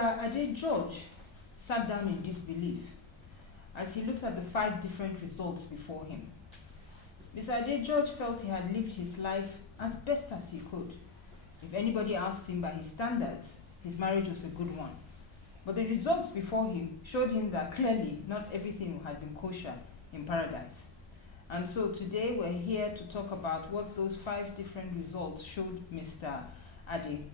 Mr. Ade George sat down in disbelief as he looked at the 5 different results before him. Mr. Ade George felt he had lived his life as best as he could. If anybody asked him by his standards, his marriage was a good one. But the results before him showed him that clearly not everything had been kosher in paradise. And so today we're here to talk about what those 5 different results showed Mr. Ade.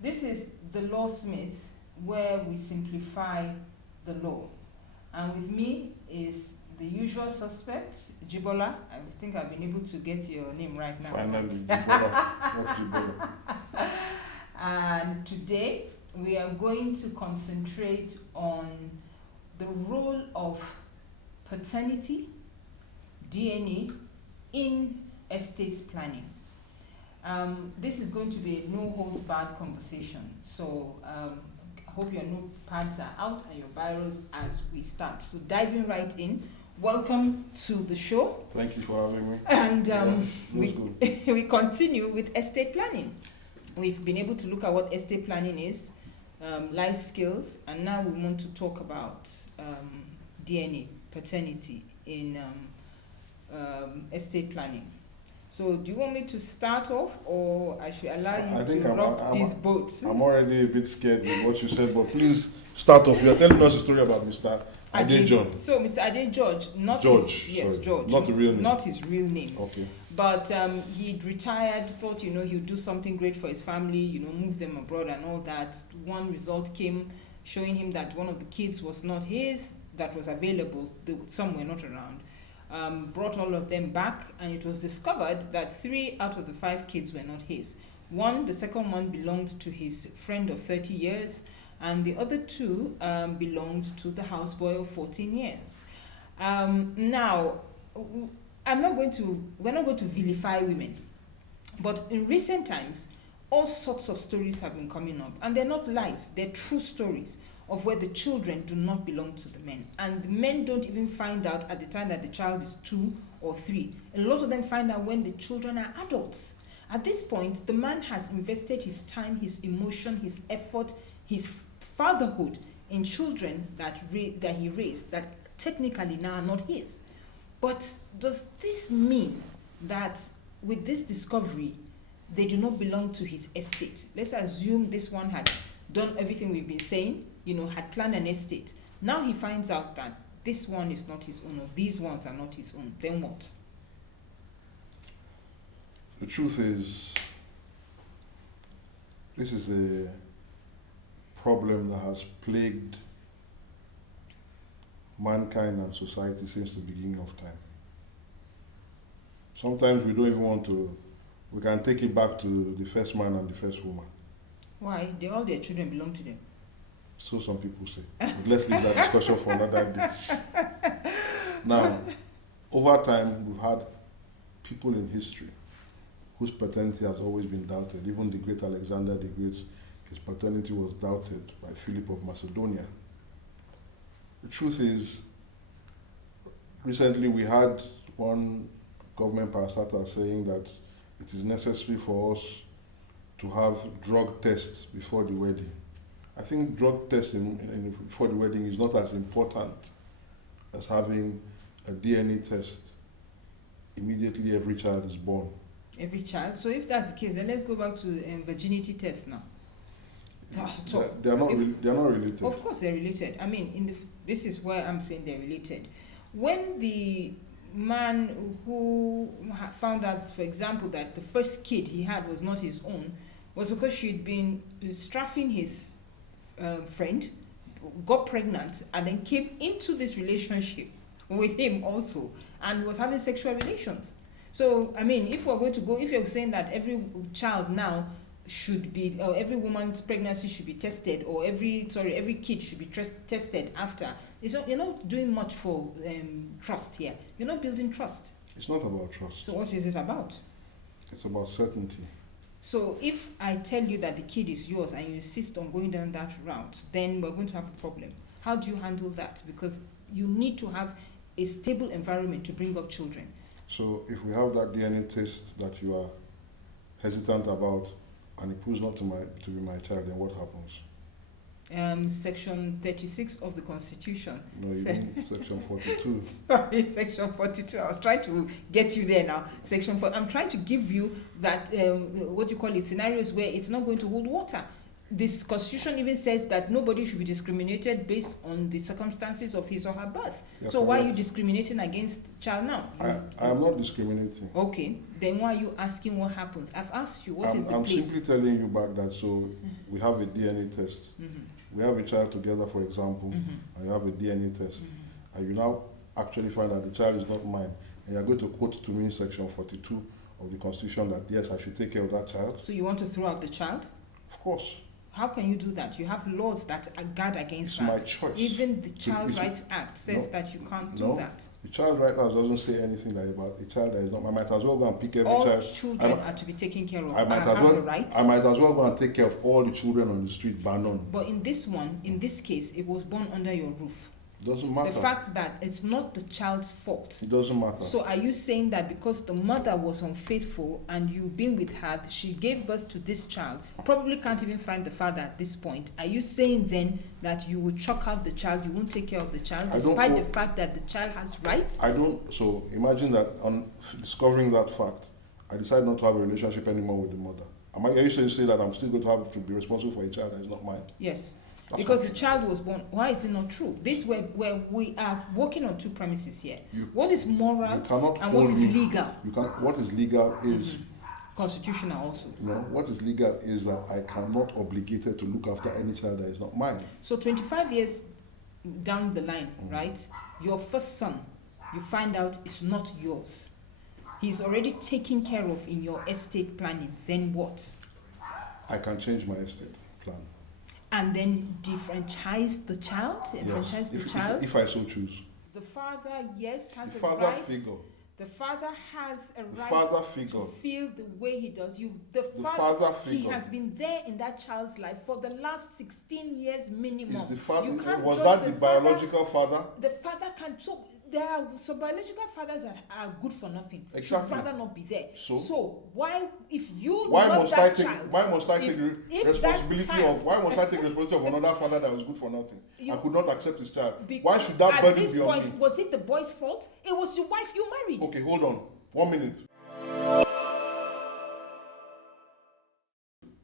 This is the Lawsmyth, where we simplify the law. And with me is the usual suspect, Jibola. I think I've been able to get your name right now. Finally, Jibola. What's Jibola? And today we are going to concentrate on the role of paternity, DNA, in estate planning. This is going to be a no-holds-barred conversation. So I hope your notepads are out and your biros as we start. So diving right in, welcome to the show. Thank you for having me. And we continue with estate planning. We've been able to look at what estate planning is, life skills, and now we want to talk about DNA, paternity in estate planning. So do you want me to start off, or I should allow you to rock these boats? I'm already a bit scared with what you said, but please start off. You are telling us a story about Mr. Ade George. So Mr. Ade George, George. Not the real name. Not his real name. Okay. But he'd retired, thought, he'd do something great for his family, move them abroad and all that. One result came showing him that one of the kids was not his, that was available, some were not around. Brought all of them back, and it was discovered that 3 out of the 5 kids were not his. The second one belonged to his friend of 30 years, and the other 2 belonged to the houseboy of 14 years. Now, we're not going to vilify women, but in recent times, all sorts of stories have been coming up, and they're not lies, they're true stories of where the children do not belong to the men. And the men don't even find out at the time that the child is 2 or 3. A lot of them find out when the children are adults. At this point, the man has invested his time, his emotion, his effort, his fatherhood in children that he raised that technically now are not his. But does this mean that with this discovery, they do not belong to his estate? Let's assume this one had done everything we've been saying, had planned an estate. Now he finds out that this one is not his own, or these ones are not his own. Then what? The truth is, this is a problem that has plagued mankind and society since the beginning of time. Sometimes we don't even want to, we can take it back to the first man and the first woman. Why? All their children belong to them. So some people say. But let's leave that discussion for another day. Now, over time, we've had people in history whose paternity has always been doubted. Even the great Alexander the Great, his paternity was doubted by Philip of Macedonia. The truth is, recently we had one government parastatal saying that it is necessary for us to have drug tests before the wedding. I think drug testing before the wedding is not as important as having a DNA test immediately every child is born. Every child? So if that's the case, then let's go back to virginity tests now. They are not related. Of course they're related. I mean, this is why I'm saying they're related. When the man who found out, for example, that the first kid he had was not his own, was because she'd been strafing his friend, got pregnant, and then came into this relationship with him also, and was having sexual relations. So, I mean, if you're saying that every child now should be, or every woman's pregnancy should be tested, or every kid should be tested after, you're not doing much for trust here. You're not building trust. It's not about trust. So what is it about? It's about certainty. So if I tell you that the kid is yours and you insist on going down that route, then we're going to have a problem. How do you handle that? Because you need to have a stable environment to bring up children. So if we have that DNA test that you are hesitant about, and it proves not to be my child, then what happens? Section 36 of the Constitution. No, you mean Section 42. Sorry, Section 42. I was trying to get you there now. Section 4. I'm trying to give you that, what you call it, scenarios where it's not going to hold water. This Constitution even says that nobody should be discriminated based on the circumstances of his or her birth. You're so why are you correct. discriminating against the child now? I am not discriminating. Okay, then why are you asking what happens? I've asked you, what is the I'm place? simply telling you back that we have a DNA test. We have a child together, for example, and you have a DNA test, and you now actually find that the child is not mine, and you're going to quote to me Section 42 of the Constitution that yes, I should take care of that child. So you want to throw out the child? Of course. How can you do that? You have laws that guard against It's that. my choice. Even the Child It's- Rights Act says No, that you can't no. do that. The Child Rights Act doesn't say anything like about a child that is not. I might as well go and pick every All child. children are to be taken care of. I might and as have well. the right. I might as well go and take care of all the children on the street, bar none. But in this one, in this case, it was born under your roof. Doesn't matter. The fact that it's not the child's fault. It doesn't matter. So are you saying that because the mother was unfaithful and you've been with her, she gave birth to this child, probably can't even find the father at this point? Are you saying then that you will chuck out the child, you won't take care of the child, despite the fact that the child has rights? I don't. So imagine that on discovering that fact, I decide not to have a relationship anymore with the mother. Are you saying that I'm still going to have to be responsible for a child that is not mine? Yes. That's Because not the child was born. Why is it not true? This where we are working on two premises here. What is moral You cannot and what is only- legal? You can. What is legal is Constitutional also. what is legal is that I cannot obligated to look after any child that is not mine. So 25 years down the line, right? Your first son, you find out is not yours. He's already taken care of in your estate planning. Then what? I can change my estate plan. And then defranchise the child? Enfranchise the child? If I so choose. The father, yes, has The a father right. figure. The father has a The right father figure. to feel the way he does. The father he figure. has been there in that child's life for the last 16 years minimum. Is the father? You can't Was judge that the father. biological father? The father can. So there are some biological fathers that are good for nothing. Exactly. Should rather not be there. So why, if you Why love must that I take? child, Why must I if- take if responsibility that child- of? Why must I take responsibility of another father that was good for nothing? You- I could not accept his child. Because Why should that at burden this be on point, me? was it the boy's fault? It was your wife you married. Okay, hold on. 1 minute.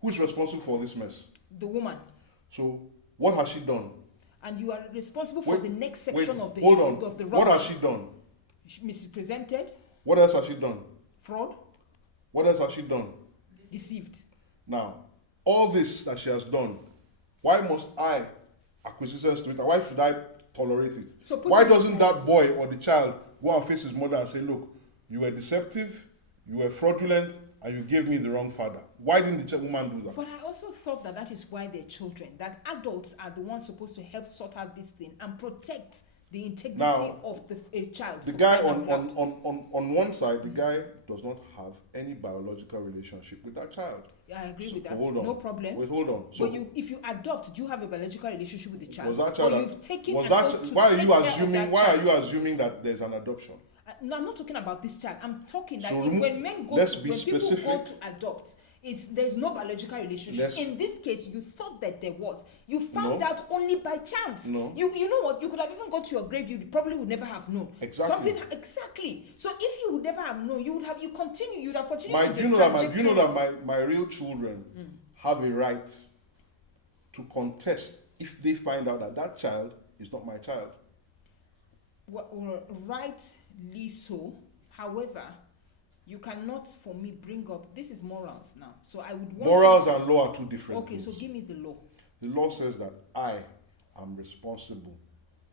Who's responsible for this mess? The woman. So, what has she done? And you are responsible for Wait, the next wait, section of the hold on. of the What has rubbish. she done? Misrepresented, What else has she done? fraud, What else has she done? deceived. Now, all this that she has done, why must I acquiescence to it? Why should I tolerate it? So put Why it in doesn't that sense. boy or the child go and face his mother and say, look, you were deceptive, you were fraudulent, and you gave me the wrong father? Why didn't the woman do that? But I also thought that is why they're children, that adults are the ones supposed to help sort out this thing and protect the integrity Now, of a child. The for guy crying out loud. on one side, the guy does not have any biological relationship with that child. I agree So, with that. hold on. No problem. Wait, hold on. So, But if you adopt, do you have a biological relationship with the child? was that child? Or that- you've taken was an that? oath to Why are take you care of assuming? that Why are child? you assuming that there's an adoption? No, I'm not talking about this child. I'm talking that So when men go let's to, be when people go specific. to adopt, there's no biological relationship. In this case, you thought that there was. You found No. out only by chance. No. You know what? You could have even gone to your grave. You probably would never have known. Exactly. Exactly. So if you would never have known, you would have continued. Do you know that my real children have a right to contest if they find out that that child is not my child? Rightly so. However, you cannot, for me, bring up. This is morals now. So I would want Morals and law are two different Okay, things. so give me the law. The law says that I am responsible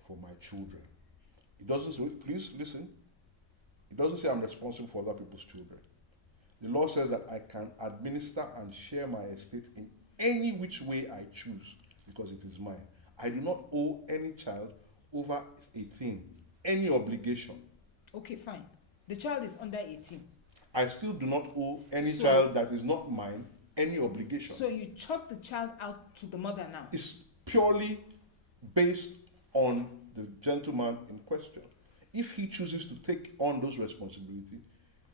for my children. It doesn't say, please listen, it doesn't say I'm responsible for other people's children. The law says that I can administer and share my estate in any which way I choose because it is mine. I do not owe any child over 18 any obligation. Okay, fine. The child is under 18. I still do not owe any So- child that is not mine any obligation. So you chuck the child out to the mother now. It's purely based on the gentleman in question. If he chooses to take on those responsibilities,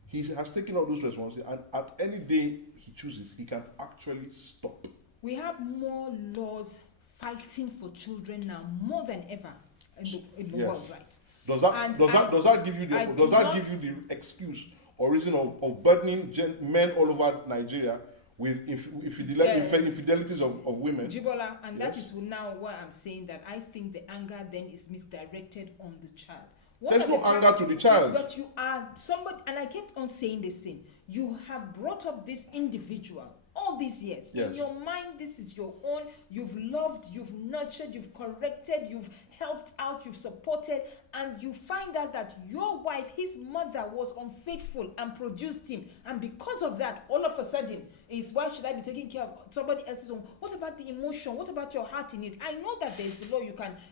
he has taken on those responsibilities, and at any day he chooses, he can actually stop. We have more laws fighting for children now more than ever in the Yes. world, right? Does And that give you I the do not- give you the excuse or reason of burdening men all over Nigeria with infidelities of women? Jibola, and that Yes. is now why I'm saying that I think the anger then is misdirected on the child. There's no anger to the child. But you are somebody, and I kept on saying this thing. You have brought up this individual all these years. Yes. In your mind, this is your own. You've loved, you've nurtured, you've corrected, you've helped out, you've supported, and you find out that your wife, his mother, was unfaithful and produced him. And because of that, all of a sudden, is why should I be taking care of somebody else's home? What about the emotion? What about your heart in it? I know that there's the law,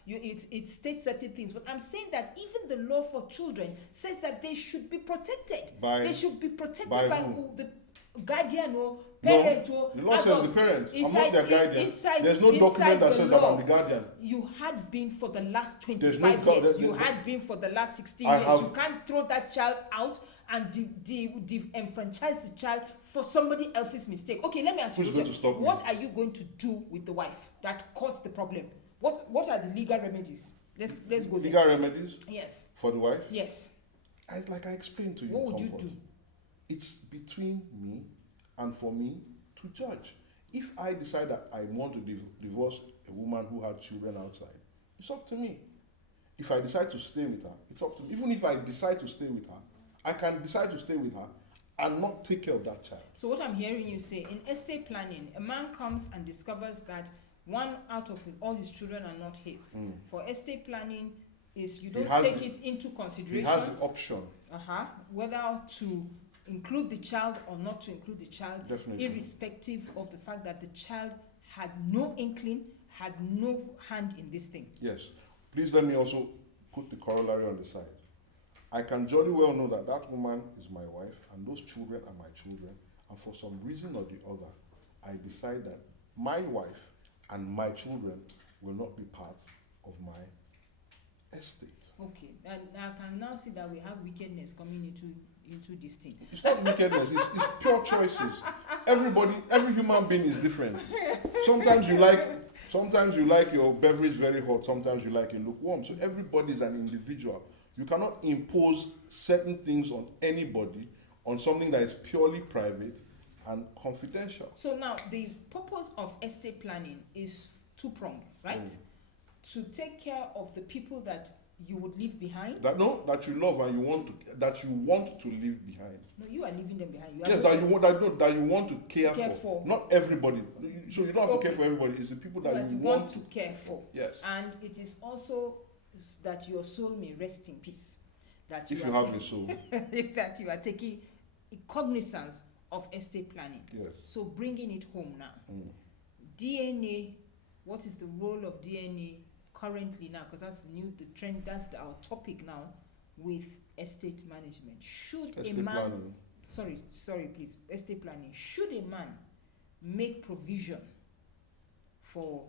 it states certain things, but I'm saying that even the law for children says that they should be protected. They should be protected by who? The guardian or parent or the law says the parents. I'm not their guardian. There's no document that says that I'm the guardian. You had been for the last There's 25 no years. You had been for the last 16 years. You can't throw that child out and enfranchise the child for somebody else's mistake. Okay, let me ask you. Who's going to stop me? What are you going to do with the wife that caused the problem? What are the legal remedies? Let's go there. Legal remedies? Yes. For the wife? Yes. Like I explained to you. What would you do? It's between me and for me to judge. If I decide that I want to divorce a woman who had children outside, it's up to me. If I decide to stay with her, it's up to me. Even if I decide to stay with her, I can decide to stay with her and not take care of that child. So what I'm hearing you say, in estate planning, a man comes and discovers that one out of all his children are not his. For estate planning, is you don't take it into consideration. He has the option. Whether to include the child or not to include the child, Definitely. irrespective of the fact that the child had no inkling, had no hand in this thing. Yes. Please let me also put the corollary on the side. I can jolly well know that that woman is my wife and those children are my children, and for some reason or the other, I decide that my wife and my children will not be part of my estate. Okay, and I can now see that we have wickedness coming into this thing. It's not wickedness, it's pure choices. Every human being is different. Sometimes you like your beverage very hot, sometimes you like it lukewarm. So everybody is an individual. You cannot impose certain things on anybody on something that is purely private and confidential. So now the purpose of estate planning is two-pronged, right? To take care of the people that you would leave behind. That you love and you want to leave behind. No, you are leaving them behind. Yes, that you want to care for. Not everybody. So you don't have to care for everybody. It's the people that you want to care for. Yes. And it is also that your soul may rest in peace. That if you have a soul. That you are taking cognizance of estate planning. Yes. So bringing it home now. DNA. What is the role of DNA currently now? Because that's the trend. That's our topic now with estate management. Estate planning. Should a man make provision for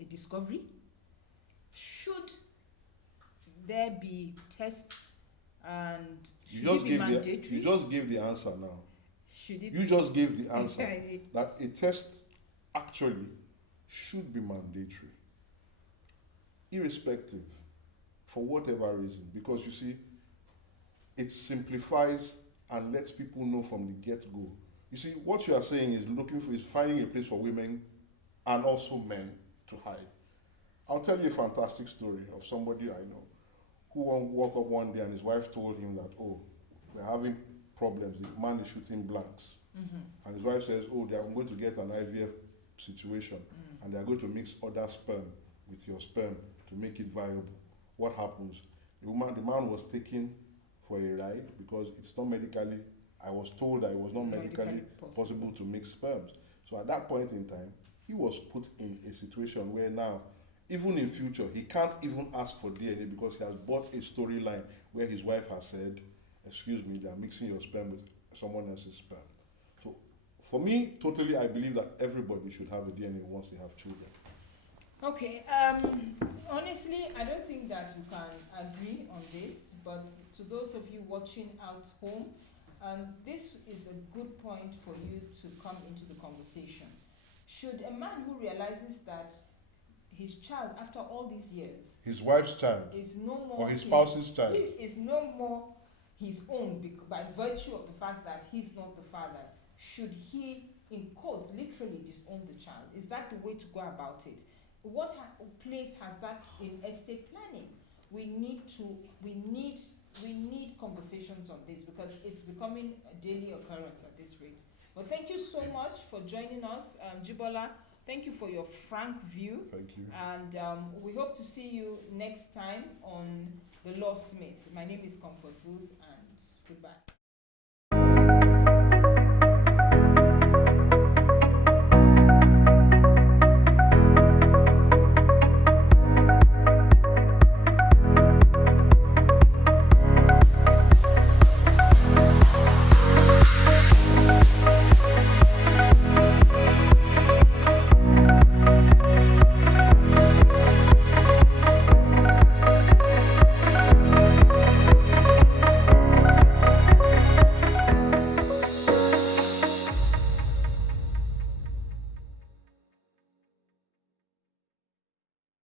a discovery? Should there be tests and should it be mandatory? You just gave the answer now. You just gave the answer that a test actually should be mandatory, irrespective, for whatever reason, because you see, it simplifies and lets people know from the get-go. You see, what you are saying is finding a place for women and also men to hide. I'll tell you a fantastic story of somebody I know who woke up one day and his wife told him that, they're having problems, the man is shooting blanks. And his wife says, they are going to get an IVF situation and they're going to mix other sperm with your sperm to make it viable. What happens? The man was taken for a ride because it's not medically, I was told that it was not medically possible to mix sperms. So at that point in time, he was put in a situation where now, even in future, he can't even ask for DNA because he has bought a storyline where his wife has said, excuse me, they're mixing your sperm with someone else's sperm. So for me, totally, I believe that everybody should have a DNA once they have children. Okay, honestly, I don't think that we can agree on this, but to those of you watching out home, this is a good point for you to come into the conversation. Should a man who realizes that his child, after all these years, his wife's child, is no more or his spouse's child, is no more his own by virtue of the fact that he's not the father, should he, in quote, literally disown the child? Is that the way to go about it? What place has that in estate planning? We need conversations on this, because it's becoming a daily occurrence at this rate. Well, thank you so much for joining us, Jibola. Thank you for your frank view. Thank you. And we hope to see you next time on the Lawsmyth. My name is Comfort Booth, and goodbye.